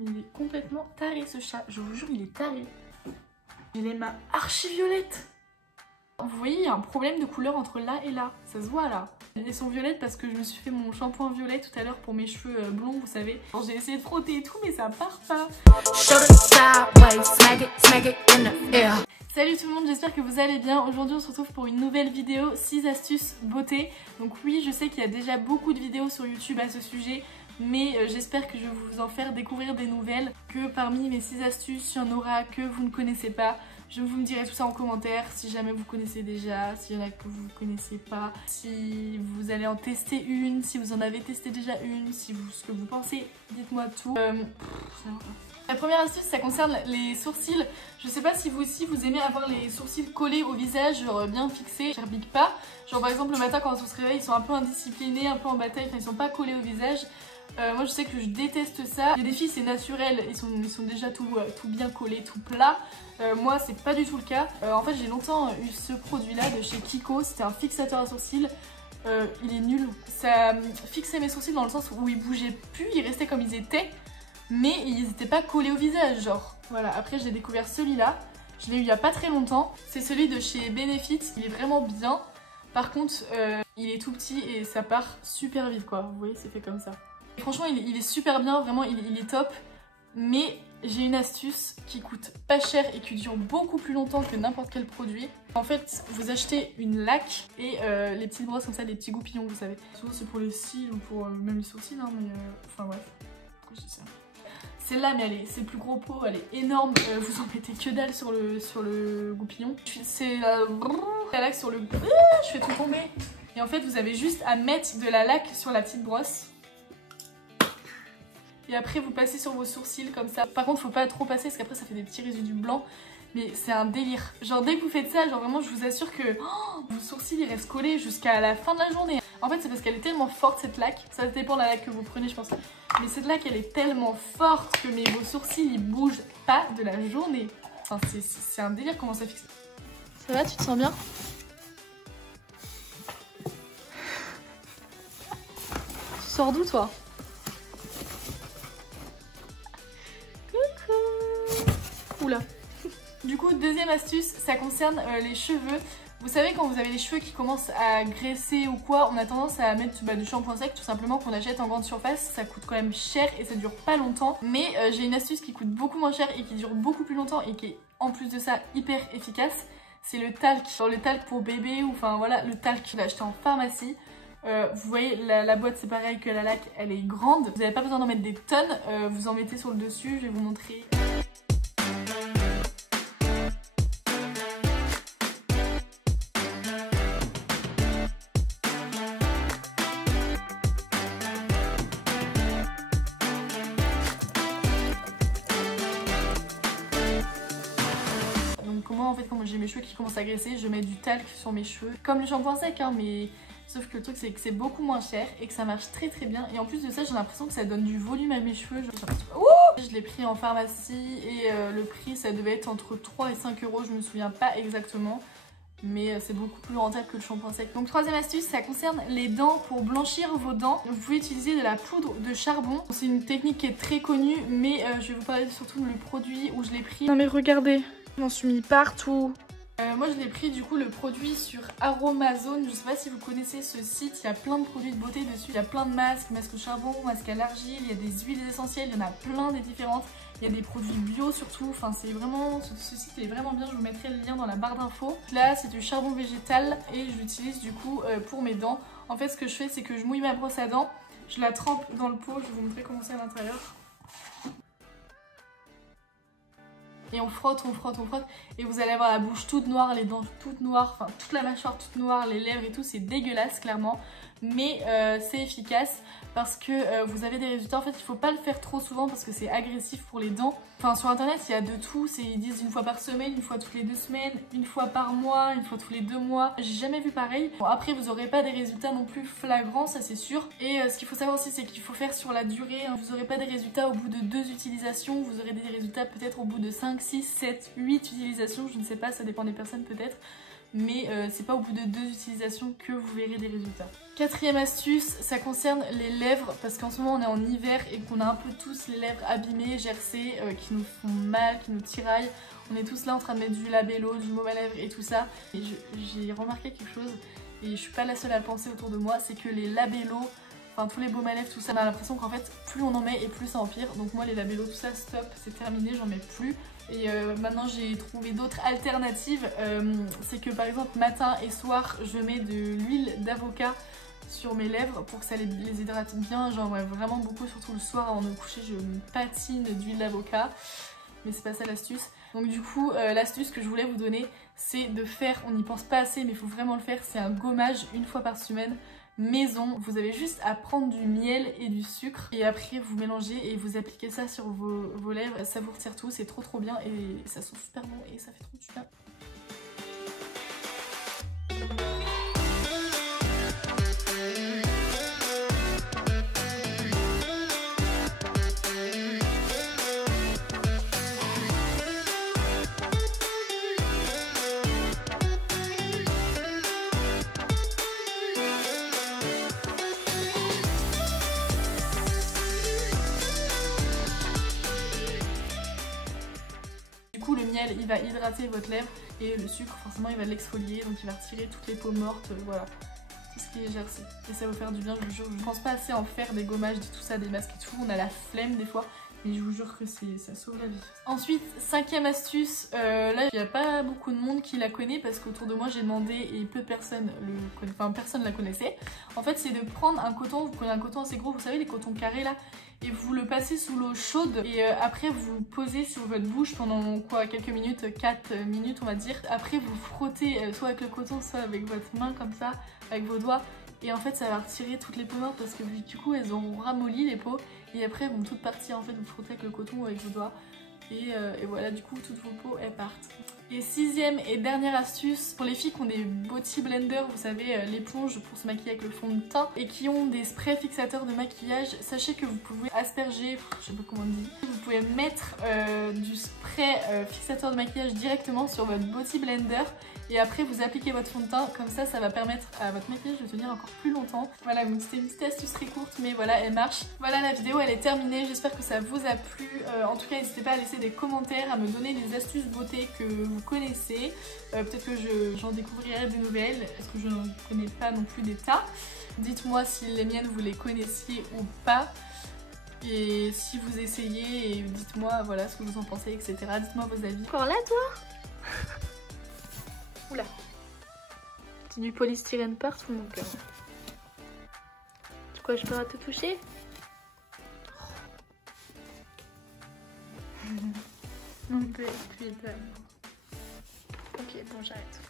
Mais il est complètement taré ce chat, je vous jure il est taré. Il a les mains archi violettes. Vous voyez, il y a un problème de couleur entre là et là, ça se voit là. Elles sont violettes parce que je me suis fait mon shampoing violet tout à l'heure pour mes cheveux blonds, vous savez. J'ai essayé de frotter et tout, mais ça part pas. Salut tout le monde, j'espère que vous allez bien. Aujourd'hui on se retrouve pour une nouvelle vidéo 6 astuces beauté. Donc oui, je sais qu'il y a déjà beaucoup de vidéos sur YouTube à ce sujet, mais j'espère que je vais vous en faire découvrir des nouvelles, que parmi mes 6 astuces, il y en aura que vous ne connaissez pas. Vous me direz tout ça en commentaire, si jamais vous connaissez déjà, s'il y en a que vous ne connaissez pas, si vous allez en tester une, si vous en avez testé déjà une, ce que vous pensez, dites-moi tout. La première astuce, ça concerne les sourcils. Je sais pas si vous aussi vous aimez avoir les sourcils collés au visage, genre bien fixés, j'arbique pas. Genre par exemple le matin quand on se réveille, ils sont un peu indisciplinés, un peu en bataille, enfin ils sont pas collés au visage. Moi je sais que je déteste ça. Les filles c'est naturel, ils sont déjà tout bien collés, tout plat. Moi c'est pas du tout le cas. En fait j'ai longtemps eu ce produit là de chez Kiko, c'était un fixateur à sourcils. Il est nul. Ça fixait mes sourcils dans le sens où ils bougeaient plus, ils restaient comme ils étaient. Mais ils n'étaient pas collés au visage, genre. Voilà, après j'ai découvert celui-là. Je l'ai eu il y a pas très longtemps. C'est celui de chez Benefit, il est vraiment bien. Par contre, il est tout petit et ça part super vite quoi. Vous voyez, c'est fait comme ça. Et franchement, il est super bien, vraiment, il est top. Mais j'ai une astuce qui coûte pas cher et qui dure beaucoup plus longtemps que n'importe quel produit. En fait, vous achetez une laque et les petites brosses comme ça, des petits goupillons, vous savez. Souvent c'est pour les cils ou pour même les sourcils, hein, mais enfin bref. Pourquoi je dis ça ? Celle-là, mais c'est le plus gros pot, elle est énorme. Vous en mettez que dalle sur le goupillon. C'est la laque sur le... je fais tout tomber. Et en fait, vous avez juste à mettre de la laque sur la petite brosse. Et après, vous passez sur vos sourcils comme ça. Par contre, faut pas trop passer parce qu'après, ça fait des petits résidus blancs. Mais c'est un délire. Genre, dès que vous faites ça, genre vraiment, je vous assure que vos sourcils, ils restent collés jusqu'à la fin de la journée. En fait, c'est parce qu'elle est tellement forte, cette laque. Ça dépend de la laque que vous prenez, je pense. Mais cette laque, elle est tellement forte que vos sourcils, ils bougent pas de la journée. Enfin, c'est un délire comment ça fixe. Ça va, tu te sens bien? Tu sors d'où, toi? Coucou. Oula. Du coup, deuxième astuce, ça concerne les cheveux. Vous savez, quand vous avez les cheveux qui commencent à graisser ou quoi, on a tendance à mettre du shampoing sec tout simplement qu'on achète en grande surface. Ça coûte quand même cher et ça dure pas longtemps. Mais j'ai une astuce qui coûte beaucoup moins cher et qui dure beaucoup plus longtemps et qui est en plus de ça hyper efficace. C'est le talc. Genre le talc pour bébé ou enfin voilà, le talc que j'ai acheté en pharmacie. Vous voyez, la boîte c'est pareil que la laque, elle est grande. Vous n'avez pas besoin d'en mettre des tonnes. Vous en mettez sur le dessus, je vais vous montrer. En fait, quand j'ai mes cheveux qui commencent à graisser, je mets du talc sur mes cheveux comme le shampoing sec, hein, mais sauf que le truc c'est que c'est beaucoup moins cher et que ça marche très très bien. Et en plus de ça, j'ai l'impression que ça donne du volume à mes cheveux. Je l'ai pris en pharmacie et le prix ça devait être entre 3 et 5 euros, je me souviens pas exactement, mais c'est beaucoup plus rentable que le shampoing sec. Donc troisième astuce, ça concerne les dents. Pour blanchir vos dents, vous pouvez utiliser de la poudre de charbon. C'est une technique qui est très connue, mais je vais vous parler surtout du produit où je l'ai pris. Non mais regardez, je m'en suis mis partout. Moi je l'ai pris du coup le produit sur Aromazone. Je sais pas si vous connaissez ce site, il y a plein de produits de beauté dessus. Il y a plein de masques, masques au charbon, masques à l'argile, il y a des huiles essentielles, il y en a plein des différentes. Il y a des produits bio surtout, enfin c'est vraiment, ce site est vraiment bien, je vous mettrai le lien dans la barre d'infos. Là c'est du charbon végétal et je l'utilise du coup pour mes dents. En fait ce que je fais c'est que je mouille ma brosse à dents, je la trempe dans le pot, je vais vous montrer comment c'est à l'intérieur. Et on frotte, on frotte, on frotte. Et vous allez avoir la bouche toute noire, les dents toutes noires, enfin toute la mâchoire toute noire, les lèvres et tout. C'est dégueulasse clairement. Mais c'est efficace parce que vous avez des résultats. En fait, il faut pas le faire trop souvent parce que c'est agressif pour les dents. Enfin, sur internet, il y a de tout. Ils disent une fois par semaine, une fois toutes les 2 semaines, une fois par mois, une fois tous les 2 mois. J'ai jamais vu pareil. Bon, après, vous aurez pas des résultats non plus flagrants, ça c'est sûr. Et ce qu'il faut savoir aussi, c'est qu'il faut faire sur la durée. Vous aurez pas des résultats au bout de 2 utilisations. Vous aurez des résultats peut-être au bout de 5, 6, 7, 8 utilisations. Je ne sais pas, ça dépend des personnes peut-être. mais c'est pas au bout de 2 utilisations que vous verrez des résultats. Quatrième astuce, ça concerne les lèvres, parce qu'en ce moment on est en hiver et qu'on a un peu tous les lèvres abîmées, gercées, qui nous font mal, qui nous tiraillent. On est tous là en train de mettre du labello, du baume à lèvres et tout ça. Et j'ai remarqué quelque chose, et je suis pas la seule à le penser autour de moi, c'est que les labellos, enfin tous les baumes à lèvres, tout ça, on a l'impression qu'en fait plus on en met et plus ça empire. Donc moi les labellos, tout ça, stop, c'est terminé, j'en mets plus. Et maintenant j'ai trouvé d'autres alternatives, c'est que par exemple matin et soir je mets de l'huile d'avocat sur mes lèvres pour que ça les hydrate bien, genre ouais, vraiment beaucoup, surtout le soir avant de me coucher je me patine d'huile d'avocat, mais c'est pas ça l'astuce. Donc du coup l'astuce que je voulais vous donner c'est de faire, on n'y pense pas assez mais il faut vraiment le faire, c'est un gommage une fois par semaine maison. Vous avez juste à prendre du miel et du sucre et après vous mélangez et vous appliquez ça sur vos lèvres, ça vous retire tout, c'est trop bien et ça sent super bon et ça fait trop du bien. Le miel il va hydrater votre lèvre et le sucre forcément il va l'exfolier, donc il va retirer toutes les peaux mortes, voilà, tout ce qui est gercé et ça va vous faire du bien, je vous jure. Je pense pas assez en faire des gommages, de tout ça, des masques et tout, on a la flemme des fois, mais je vous jure que ça sauve la vie. Ensuite, cinquième astuce, là il n'y a pas beaucoup de monde qui la connaît parce qu'autour de moi j'ai demandé et peu de personnes personne la connaissait. En fait c'est de prendre un coton, vous prenez un coton assez gros, vous savez les cotons carrés là, et vous le passez sous l'eau chaude et après vous posez sur votre bouche pendant quoi, quelques minutes, 4 minutes on va dire. Après vous frottez soit avec le coton soit avec votre main comme ça, avec vos doigts, et en fait ça va retirer toutes les peaux mortes parce que du coup elles auront ramolli les peaux et après elles vont toutes partir. En fait vous frottez avec le coton ou avec vos doigts et voilà, du coup toutes vos peaux elles partent. Et sixième et dernière astuce, pour les filles qui ont des body blenders, vous savez l'éponge pour se maquiller avec le fond de teint, et qui ont des sprays fixateurs de maquillage, sachez que vous pouvez asperger, je sais pas comment on dit, vous pouvez mettre du spray fixateur de maquillage directement sur votre body blender et après vous appliquez votre fond de teint, comme ça ça va permettre à votre maquillage de tenir encore plus longtemps. Voilà, donc c'était une petite astuce très courte mais voilà, elle marche. Voilà, la vidéo elle est terminée, j'espère que ça vous a plu. En tout cas n'hésitez pas à laisser des commentaires, à me donner des astuces beauté que vous connaissez. Peut-être que j'en découvrirai de nouvelles, parce que je n'en connais pas non plus des tas. Dites-moi si les miennes vous les connaissiez ou pas. Et si vous essayez, et dites-moi voilà ce que vous en pensez, etc. Dites-moi vos avis. Encore là toi? Oula. C'est du polystyrène partout mon cœur. Tu crois que je peux te toucher? Non, plus. Ok, bon j'arrête.